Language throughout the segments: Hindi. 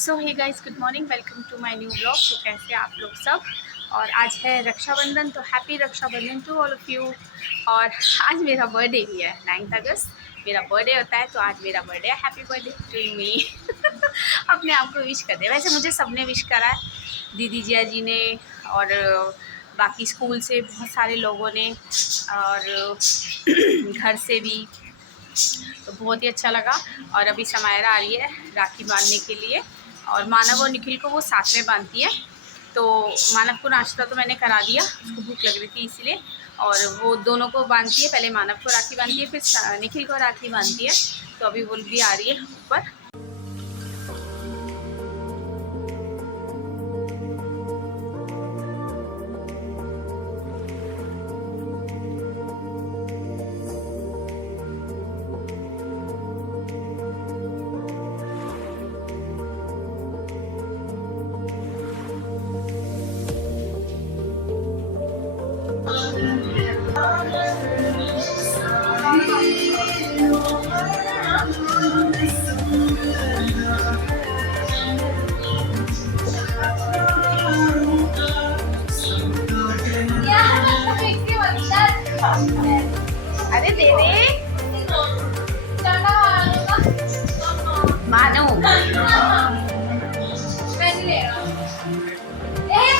So hey guys, good morning, welcome to my new blog. तो कैसे आप लोग सब। और आज है रक्षाबंधन, तो happy Rakshabandhan to all of you. और आज मेरा बर्थडे भी है, 9 अगस्त मेरा बर्थडे होता है। तो आज मेरा बर्थडे है, हैप्पी बर्थडे टू मी। अपने आप को विश कर दे। वैसे मुझे सबने विश करा है, दीदी जिया जी ने और बाकी स्कूल से बहुत सारे लोगों ने और घर से भी, तो बहुत ही अच्छा लगा। और अभी समायरा आ रही है राखी बांधने के लिए, और मानव और निखिल को वो साथ में बांधती है। तो मानव को नाश्ता तो मैंने करा दिया, उसको भूख लग रही थी इसलिए, और वो दोनों को बांधती है। पहले मानव को राखी बांधती है, फिर निखिल को राखी बांधती है। तो अभी वो भी आ रही है ऊपर। अरे दे दे मानो।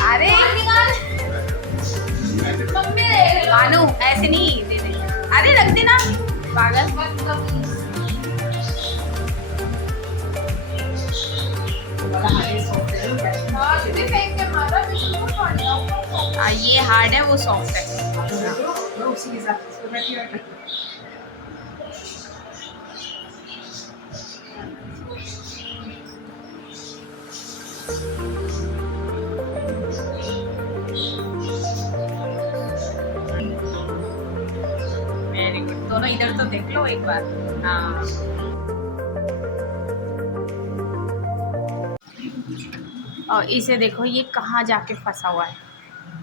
अरे मानो, ऐसे नहीं, दे दे। अरे रख देना पागल। ये हार्ड है, वो सॉफ्ट है। Very good. दोनों इधर तो देख लो एक बार। हाँ, और इसे देखो, ये कहाँ जाके फंसा हुआ है।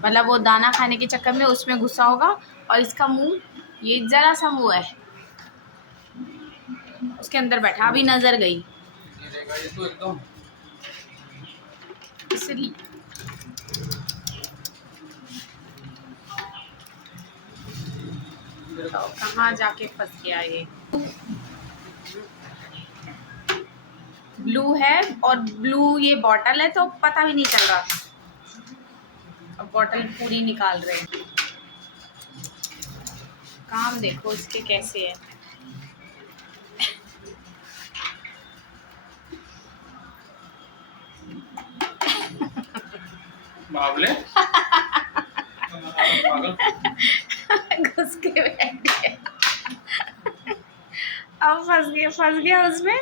मतलब वो दाना खाने के चक्कर में उसमें घुसा होगा, और इसका मुंह, ये जरा सा मुंह है, उसके अंदर बैठा। अभी नजर गई ये तो एकदम इसलिए। तो कहाँ जाके फंस गया ये। ब्लू है, और ब्लू ये बॉटल है, तो पता भी नहीं चल रहा था। अब बॉटल पूरी निकाल रहे हैं। काम देखो इसके कैसे है। बावले घुस के बैठ गया। अब फंस गया उसमें।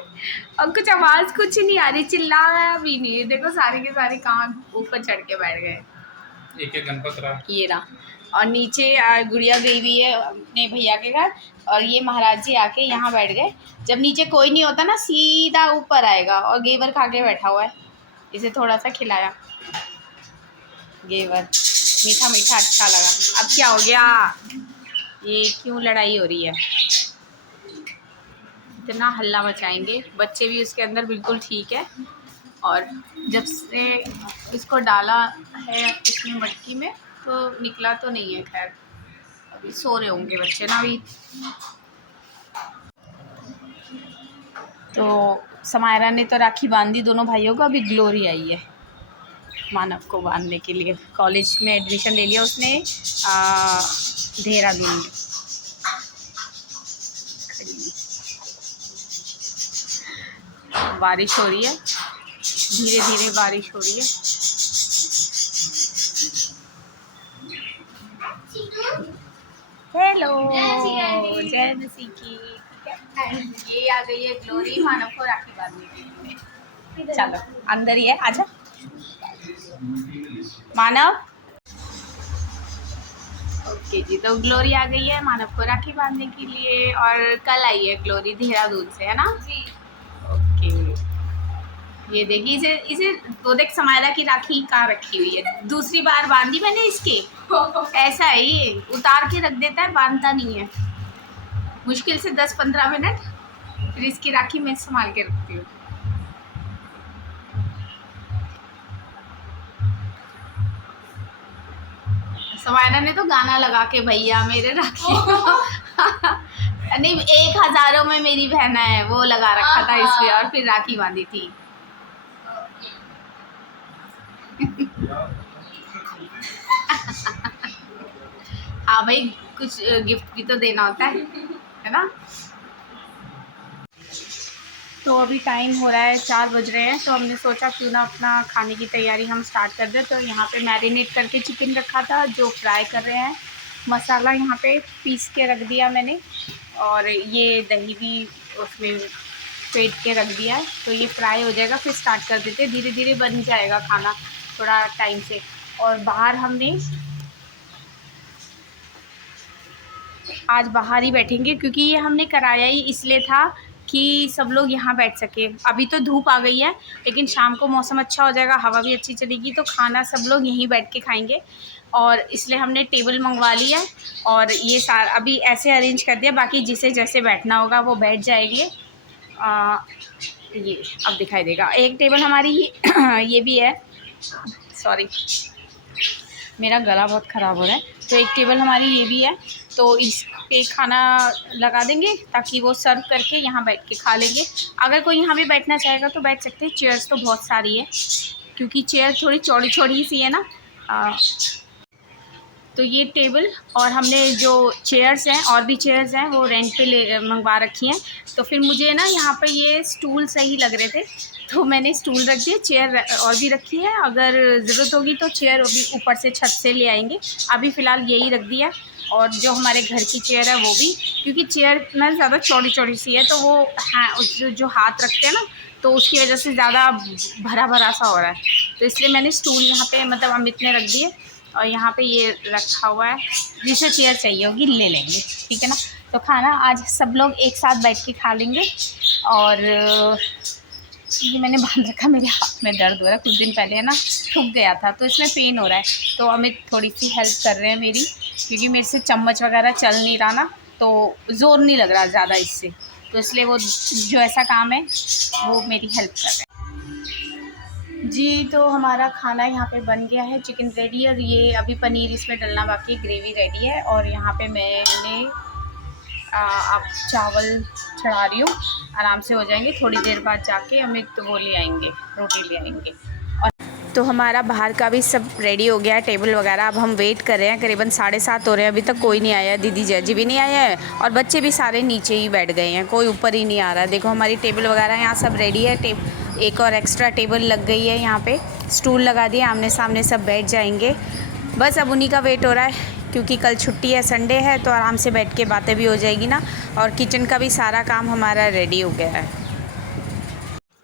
और कुछ आवाज कुछ नहीं आ रही, चिल्लाया भी नहीं। देखो सारे के सारे कान ऊपर चढ़ के बैठ गए। एक गणपत रहा ये रहा। और नीचे गुड़िया गई हुई है अपने भैया के घर, और ये महाराज जी आके यहाँ बैठ गए। जब नीचे कोई नहीं होता ना, सीधा ऊपर आएगा। और घेवर खा के बैठा हुआ है। इसे थोड़ा सा खिलाया घेवर, मीठा मीठा अच्छा लगा। अब क्या हो गया, ये क्यों लड़ाई हो रही है। इतना हल्ला मचाएंगे बच्चे भी उसके अंदर, बिल्कुल ठीक है। और जब से इसको डाला है इसमें मटकी में, तो निकला तो नहीं है। खैर अभी सो रहे होंगे बच्चे ना अभी। तो समायरा ने तो राखी बांधी दोनों भाइयों को। अभी ग्लोरी आई है मानव को बांधने के लिए। कॉलेज में एडमिशन ले लिया उसने देहरादून में। बारिश हो रही है, धीरे धीरे बारिश हो रही है। हेलो, जय मसीह की। ये आ गई है ग्लोरी मानव को राखी बांधने के लिए। चलो अंदर ही है, आजा मानव। ओके जी, तो ग्लोरी आ गई है मानव को राखी बांधने के लिए। और कल आई है ग्लोरी देहरादून से, है ना जी। ओके, ये देखिए, इसे तो देख, समायरा की राखी कहाँ रखी हुई है। दूसरी बार बांधी मैंने इसके। ऐसा है, ये उतार के रख देता है, बांधता नहीं है। मुश्किल से 10-15 मिनट, फिर इसकी राखी मैं संभाल के रखती हूँ। समायरा ने तो गाना लगा के भैया मेरे राखी नहीं 1000 में मेरी बहन है वो लगा रखा था इसलिए और फिर राखी बांधी थी। हाँ भाई कुछ गिफ्ट भी तो देना होता है ना। तो अभी टाइम हो रहा है 4 बज रहे हैं, तो हमने सोचा क्यों ना अपना खाने की तैयारी हम स्टार्ट कर दें। तो यहाँ पे मैरिनेट करके चिकन रखा था जो फ्राई कर रहे हैं। मसाला यहाँ पे पीस के रख दिया मैंने और ये दही भी उसमें फेंट के रख दिया है। तो ये फ्राई हो जाएगा फिर स्टार्ट कर देते, धीरे धीरे बन जाएगा खाना थोड़ा टाइम से। और बाहर हमने आज बाहर ही बैठेंगे क्योंकि ये हमने कराया ही इसलिए था कि सब लोग यहाँ बैठ सके। अभी तो धूप आ गई है लेकिन शाम को मौसम अच्छा हो जाएगा, हवा भी अच्छी चलेगी तो खाना सब लोग यहीं बैठ के खाएंगे। और इसलिए हमने टेबल मंगवा लिया है और ये सारा अभी ऐसे अरेंज कर दिया, बाकी जिसे जैसे बैठना होगा वो बैठ जाएंगे। ये अब दिखाई देगा एक टेबल हमारी ये भी है, सॉरी मेरा गला बहुत ख़राब हो रहा है। तो एक टेबल हमारी ये भी है, तो इस पे खाना लगा देंगे ताकि वो सर्व करके यहाँ बैठ के खा लेंगे। अगर कोई यहाँ भी बैठना चाहेगा तो बैठ सकते हैं, चेयर्स तो बहुत सारी है क्योंकि चेयर थोड़ी चौड़ी चौड़ी सी है ना। तो ये टेबल और हमने जो चेयर्स हैं और भी चेयर्स हैं वो रेंट पे ले मंगवा रखी हैं। तो फिर मुझे ना यहाँ पे ये स्टूल सही लग रहे थे तो मैंने स्टूल रख दिए, चेयर और भी रखी है, अगर ज़रूरत होगी तो चेयर अभी ऊपर से छत से ले आएंगे। अभी फ़िलहाल यही रख दिया। और जो हमारे घर की चेयर है वो भी, क्योंकि चेयर ना ज़्यादा चौड़ी चौड़ी सी है तो वो जो हाथ रखते हैं ना तो उसकी वजह से ज़्यादा भरा भरा सा हो रहा है। तो इसलिए मैंने स्टूल यहाँ पे मतलब अमित ने रख दिए और यहाँ पे ये रखा हुआ है, जिसे चेयर चाहिए होगी ले लेंगे, ठीक है ना। तो खाना आज सब लोग एक साथ बैठ के खा लेंगे। और ये मैंने बांध रखा, मेरे हाथ में दर्द हो रहा है, कुछ दिन पहले है ना ठुक गया था तो इसमें पेन हो रहा है। तो अमित थोड़ी सी हेल्प कर रहे हैं मेरी, क्योंकि मेरे से चम्मच वगैरह चल नहीं रहा ना तो ज़ोर नहीं लग रहा ज़्यादा इससे, तो इसलिए वो जो ऐसा काम है वो मेरी हेल्प कर रहे हैं जी। तो हमारा खाना यहाँ पे बन गया है, चिकन रेडी है और ये अभी पनीर इसमें डलना बाकी, ग्रेवी रेडी है। और यहाँ पे मैंने अब चावल चढ़ा रही हूँ, आराम से हो जाएंगे, थोड़ी देर बाद जाके अमित तो वो ले आएंगे, रोटी ले आएंगे। और तो हमारा बाहर का भी सब रेडी हो गया है, टेबल वगैरह। अब हम वेट कर रहे हैं, करीबन 7:30 हो रहे हैं, अभी तक कोई नहीं आया, दीदी जैजी भी नहीं आया है और बच्चे भी सारे नीचे ही बैठ गए हैं, कोई ऊपर ही नहीं आ रहा है। देखो हमारी टेबल वगैरह यहाँ सब रेडी है, एक और एक्स्ट्रा टेबल लग गई है, यहाँ पे स्टूल लगा दिए, आमने सामने सब बैठ जाएंगे। बस अब उन्हीं का वेट हो रहा है क्योंकि कल छुट्टी है, संडे है, तो आराम से बैठ के बातें भी हो जाएगी ना। और किचन का भी सारा काम हमारा रेडी हो गया है।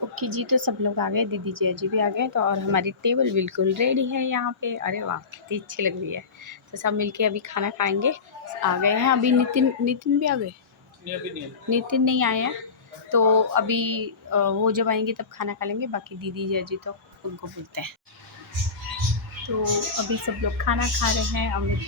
ओके जी, तो सब लोग आ गए, दीदी जी भी आ गए, तो और हमारी टेबल बिल्कुल रेडी है यहाँ पे। अरे वाह कितनी अच्छी लग रही है। तो सब मिलके अभी खाना खाएंगे। आ गए हैं अभी, नितिन भी आ गए, नितिन नहीं आए हैं तो अभी वो जब आएंगे तब खाना खा लेंगे, बाकी दीदी जी तो उनको बोलते हैं। तो अभी सब लोग खाना खा रहे हैं, अमित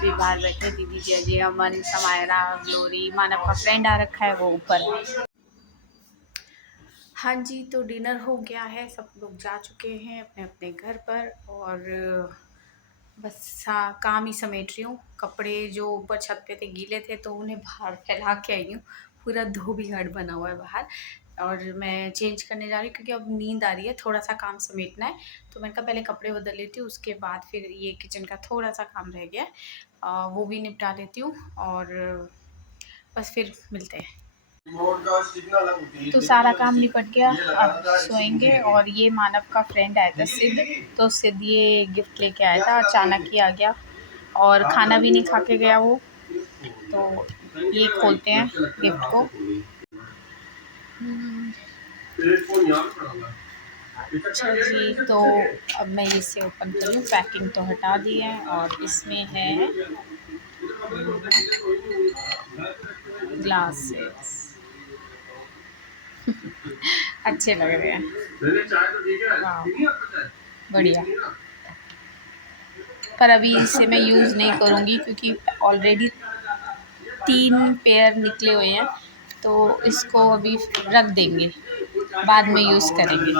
भी बाहर बैठे, दीदी जी, अमन, समायरा, ग्लोरी, मानव का फ्रेंड आ रखा है वो ऊपर है। हाँ जी, तो डिनर हो गया है, सब लोग जा चुके हैं अपने अपने घर पर और बस हाँ काम ही समेट रही हूँ। कपड़े जो ऊपर छत पे थे गीले थे तो उन्हें बाहर फैला के आई हूँ, पूरा धोबी घाट बना हुआ है बाहर। और मैं चेंज करने जा रही हूँ क्योंकि अब नींद आ रही है, थोड़ा सा काम समेटना है। तो मैंने कहा पहले कपड़े बदल लेती हूँ, उसके बाद फिर ये किचन का थोड़ा सा काम रह गया वो भी निपटा लेती हूँ और बस फिर मिलते हैं। तो सारा काम निपट गया, अब सोएंगे। और ये मानव का फ्रेंड आया था सिद्ध, तो सिद्ध ये गिफ्ट लेके आया था, अचानक ही आ गया और खाना भी नहीं खा के गया वो। तो ये खोलते हैं गिफ्ट को। अच्छा जी, तो अब मैं इसे ओपन करूँ, पैकिंग तो हटा दी है और इसमें है ग्लासेस अच्छे लग रहे हैं, बढ़िया। पर अभी इसे मैं यूज़ नहीं करूँगी क्योंकि ऑलरेडी 3 पेयर निकले हुए हैं, तो इसको अभी रख देंगे, बाद में यूज़ करेंगे।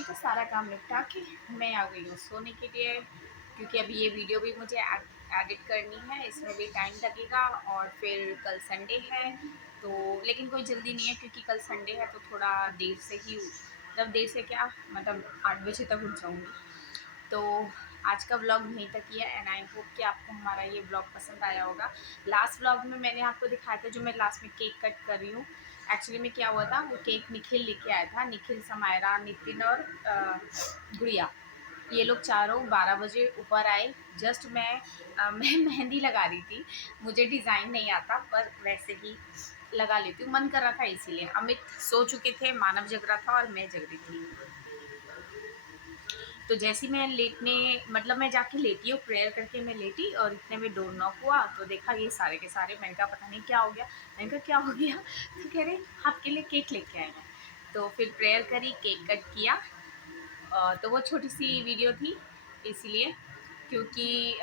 फाइनली तो सारा काम निपटा के मैं आ गई हूँ सोने के लिए, क्योंकि अभी ये वीडियो भी मुझे एडिट करनी है, इसमें भी टाइम लगेगा। और फिर कल संडे है तो, लेकिन कोई जल्दी नहीं है क्योंकि कल संडे है तो थोड़ा देर से ही, मतलब देर से क्या, मतलब 8 बजे तक उठ जाऊँगी। तो आज का व्लॉग यहीं तक ही है एंड आई होप कि आपको हमारा ये व्लॉग पसंद आया होगा। लास्ट व्लॉग में मैंने आपको दिखाया था जो मैं लास्ट में केक कट कर रही हूँ। एक्चुअली में क्या हुआ था, वो केक निखिल लेके आया था, निखिल, समायरा, नितिन और गुड़िया, ये लोग चारों 12 बजे ऊपर आए। जस्ट मैं मेहंदी लगा रही थी, मुझे डिज़ाइन नहीं आता पर वैसे ही लगा लेती हूँ, मन कर रहा था इसीलिए। अमित सो चुके थे, मानव जग रहा था और मैं जग रही थी। तो जैसे ही मैं लेटने, मतलब मैं जाके लेटी हूँ, प्रेयर करके मैं लेटी और इतने में डोर नॉक हुआ तो देखा ये सारे के सारे। मैंने कहा पता नहीं क्या हो गया, मैंने कहा क्या हो गया, तो कह रहे आपके लिए केक लेके आए हैं। तो फिर प्रेयर करी, केक कट किया। तो वो छोटी सी वीडियो थी इसीलिए, क्योंकि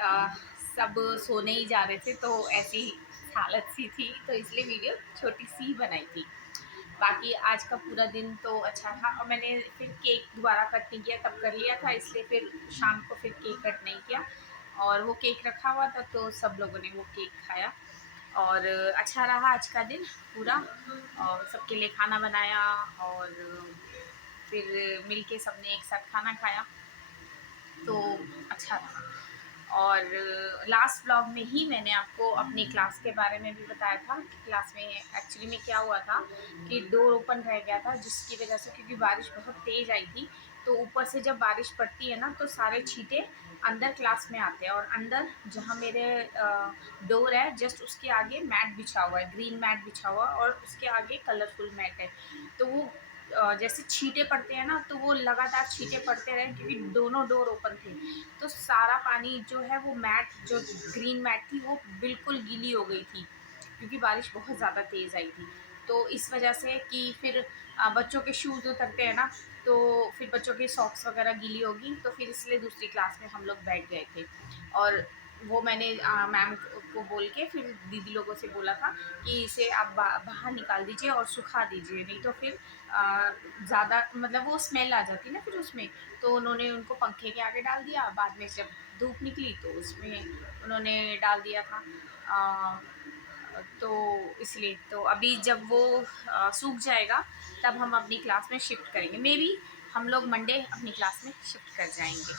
सब सोने ही जा रहे थे तो ऐसी हालत सी थी तो इसलिए वीडियो छोटी सी बनाई थी। बाकी आज का पूरा दिन तो अच्छा था और मैंने फिर केक दोबारा कट नहीं किया, तब कर लिया था, इसलिए फिर शाम को फिर केक कट नहीं किया। और वो केक रखा हुआ था तो सब लोगों ने वो केक खाया और अच्छा रहा आज का दिन पूरा। और सबके लिए खाना बनाया और फिर मिलके सबने एक साथ खाना खाया तो अच्छा रहा। और लास्ट व्लॉग में ही मैंने आपको अपनी क्लास के बारे में भी बताया था कि क्लास में एक्चुअली में क्या हुआ था कि डोर ओपन रह गया था, जिसकी वजह से, क्योंकि बारिश बहुत तेज़ आई थी तो ऊपर से जब बारिश पड़ती है ना तो सारे छींटे अंदर क्लास में आते हैं। और अंदर जहाँ मेरे डोर है जस्ट उसके आगे मैट बिछा हुआ है, ग्रीन मैट बिछा हुआ, और उसके आगे कलरफुल मैट है। तो वो जैसे छींटे पड़ते हैं ना तो वो लगातार छींटे पड़ते रहे क्योंकि दोनों डोर ओपन थे। तो सारा पानी जो है वो मैट, जो ग्रीन मैट थी वो बिल्कुल गीली हो गई थी क्योंकि बारिश बहुत ज़्यादा तेज़ आई थी। तो इस वजह से कि फिर बच्चों के शूज़ उतरते हैं ना तो फिर बच्चों के सॉक्स वगैरह गीली होगी, तो फिर इसलिए दूसरी क्लास में हम लोग बैठ गए थे। और वो मैंने मैम को बोल के फिर दीदी लोगों से बोला था कि इसे आप बाहर निकाल दीजिए और सुखा दीजिए, नहीं तो फिर ज़्यादा मतलब वो स्मेल आ जाती ना फिर उसमें। तो उन्होंने उनको पंखे के आगे डाल दिया, बाद में जब धूप निकली तो उसमें उन्होंने डाल दिया था। तो इसलिए तो अभी जब वो सूख जाएगा तब हम अपनी क्लास में शिफ्ट करेंगे। मे बी हम लोग मंडे अपनी क्लास में शिफ्ट कर जाएंगे।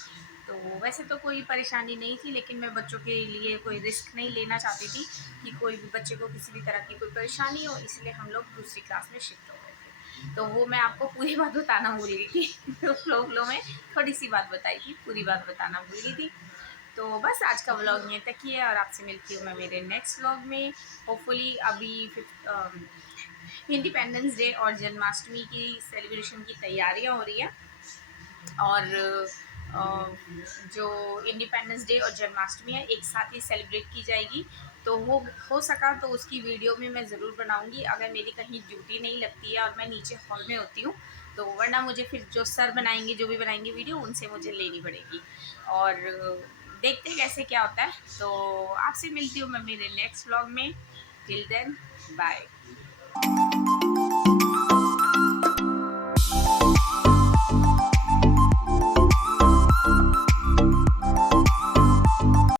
तो वैसे तो कोई परेशानी नहीं थी, लेकिन मैं बच्चों के लिए कोई रिस्क नहीं लेना चाहती थी कि कोई भी बच्चे को किसी भी तरह की कोई परेशानी हो, इसलिए हम लोग दूसरी क्लास में शिफ्ट हो गए थे। तो वो मैं आपको पूरी बात बताना भूल गई थी तो फ्लो में थोड़ी सी बात बताई थी, पूरी बात बताना भूल गई थी। तो बस आज का व्लॉग ये तक ही है और आपसे मिलती हूँ मैं मेरे नेक्स्ट व्लॉग में। होपफुली अभी इंडिपेंडेंस डे और जन्माष्टमी की सेलिब्रेशन की तैयारियां हो रही है। और जो इंडिपेंडेंस डे और जन्माष्टमी है एक साथ ही सेलिब्रेट की जाएगी। तो हो सका तो उसकी वीडियो में मैं ज़रूर बनाऊंगी, अगर मेरी कहीं ड्यूटी नहीं लगती है और मैं नीचे हॉल में होती हूँ तो, वरना मुझे फिर जो सर बनाएंगे, जो भी बनाएंगे वीडियो, उनसे मुझे लेनी पड़ेगी। और देखते हैं कैसे क्या होता है। तो आपसे मिलती हूँ मैं मेरे नेक्स्ट व्लॉग में। Till then bye.